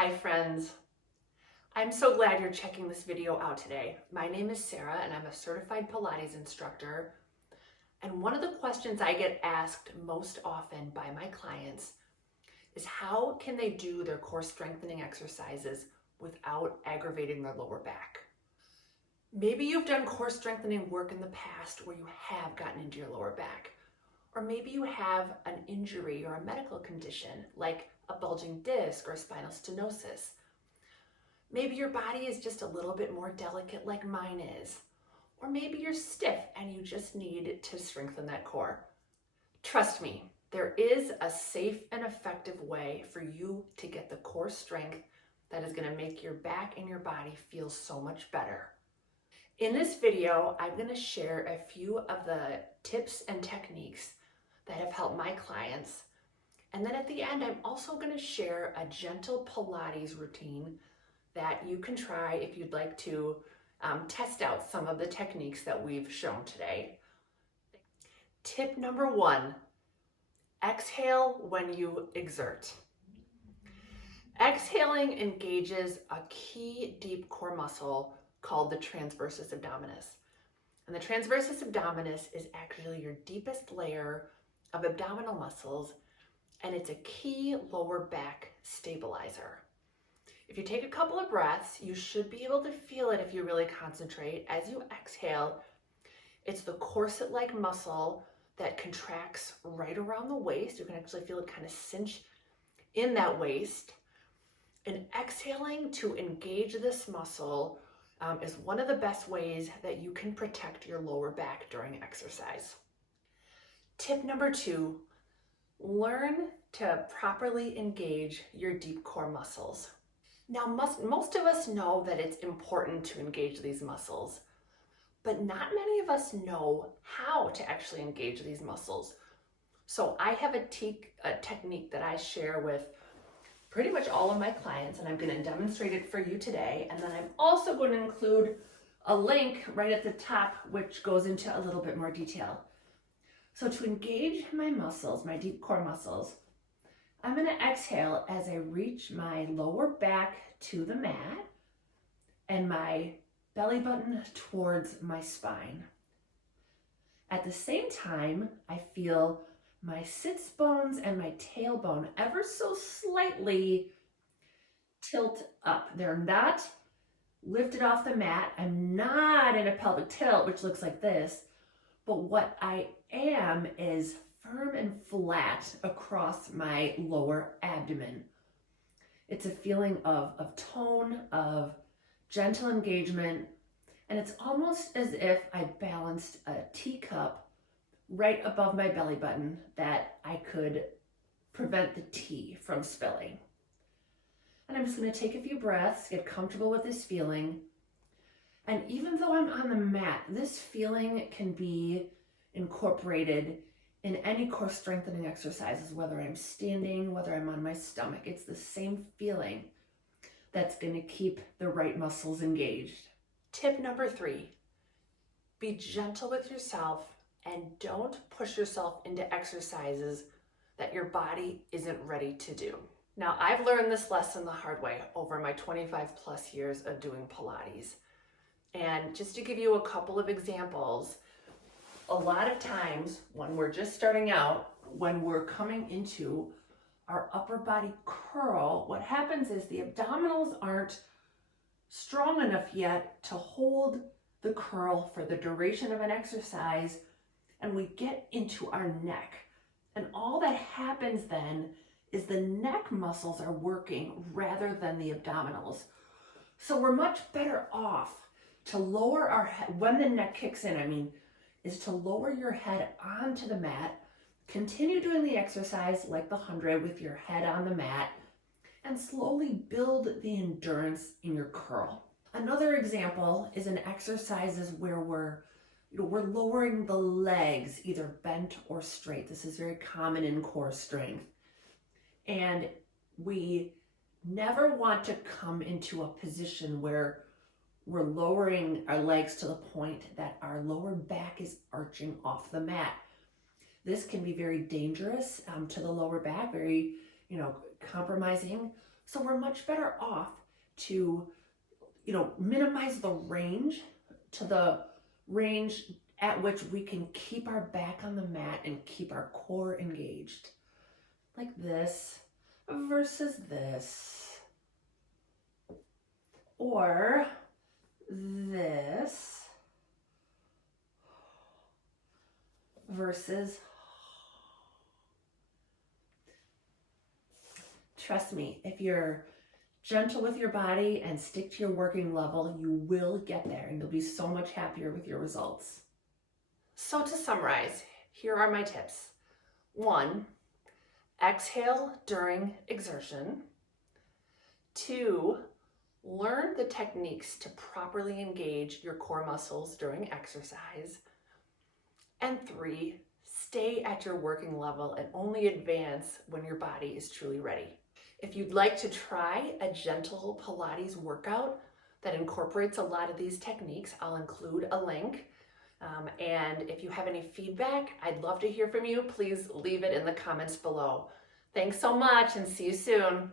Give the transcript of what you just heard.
Hi friends, I'm so glad you're checking this video out today. My name is Sarah and I'm a certified Pilates instructor. And one of the questions I get asked most often by my clients is how can they do their core strengthening exercises without aggravating their lower back? Maybe you've done core strengthening work in the past where you have gotten into your lower back. Or maybe you have an injury or a medical condition like a bulging disc or spinal stenosis. Maybe your body is just a little bit more delicate like mine is. Or maybe you're stiff and you just need to strengthen that core. Trust me, there is a safe and effective way for you to get the core strength that is going to make your back and your body feel so much better. In this video, I'm going to share a few of the tips and techniques that have helped my clients. And then at the end, I'm also going to share a gentle Pilates routine that you can try if you'd like to test out some of the techniques that we've shown today. Tip number 1, exhale when you exert. Exhaling engages a key deep core muscle called the transversus abdominis. And the transversus abdominis is actually your deepest layer of abdominal muscles, and it's a key lower back stabilizer. If you take a couple of breaths, you should be able to feel it if you really concentrate. As you exhale, it's the corset-like muscle that contracts right around the waist. You can actually feel it kind of cinch in that waist. And exhaling to engage this muscle is one of the best ways that you can protect your lower back during exercise. Tip number 2, learn to properly engage your deep core muscles. Now, most of us know that it's important to engage these muscles, but not many of us know how to actually engage these muscles. So I have a technique that I share with pretty much all of my clients, and I'm going to demonstrate it for you today. And then I'm also going to include a link right at the top, which goes into a little bit more detail. So to engage my muscles, my deep core muscles, I'm going to exhale as I reach my lower back to the mat and my belly button towards my spine. At the same time, I feel my sits bones and my tailbone ever so slightly tilt up. They're not lifted off the mat. I'm not in a pelvic tilt, which looks like this, but what I am is firm and flat across my lower abdomen. It's a feeling of tone, of gentle engagement, and it's almost as if I balanced a teacup right above my belly button that I could prevent the tea from spilling. And I'm just going to take a few breaths, get comfortable with this feeling. And even though I'm on the mat, this feeling can be incorporated in any core strengthening exercises, whether I'm standing, whether I'm on my stomach. It's the same feeling that's going to keep the right muscles engaged. Tip number 3, be gentle with yourself and don't push yourself into exercises that your body isn't ready to do. Now, I've learned this lesson the hard way over my 25 plus years of doing Pilates. And just to give you a couple of examples, a lot of times when we're just starting out, when we're coming into our upper body curl, what happens is the abdominals aren't strong enough yet to hold the curl for the duration of an exercise, and we get into our neck. And all that happens then is the neck muscles are working rather than the abdominals. So we're much better off to lower our head when the neck kicks in, is to lower your head onto the mat, continue doing the exercise like the 100 with your head on the mat, and slowly build the endurance in your curl. Another example is in exercises where we're lowering the legs, either bent or straight. This is very common in core strength. And we never want to come into a position where we're lowering our legs to the point that our lower back is arching off the mat. This can be very dangerous to the lower back, very, compromising So we're much better off to, minimize the range to the range at which we can keep our back on the mat and keep our core engaged. Like this versus this. Or this versus. Trust me, if you're gentle with your body and stick to your working level, you will get there and you'll be so much happier with your results. So to summarize, here are my tips. 1, exhale during exertion. 2, learn the techniques to properly engage your core muscles during exercise. And 3, stay at your working level and only advance when your body is truly ready. If you'd like to try a gentle Pilates workout that incorporates a lot of these techniques, I'll include a link. And if you have any feedback, I'd love to hear from you. Please leave it in the comments below. Thanks so much and see you soon.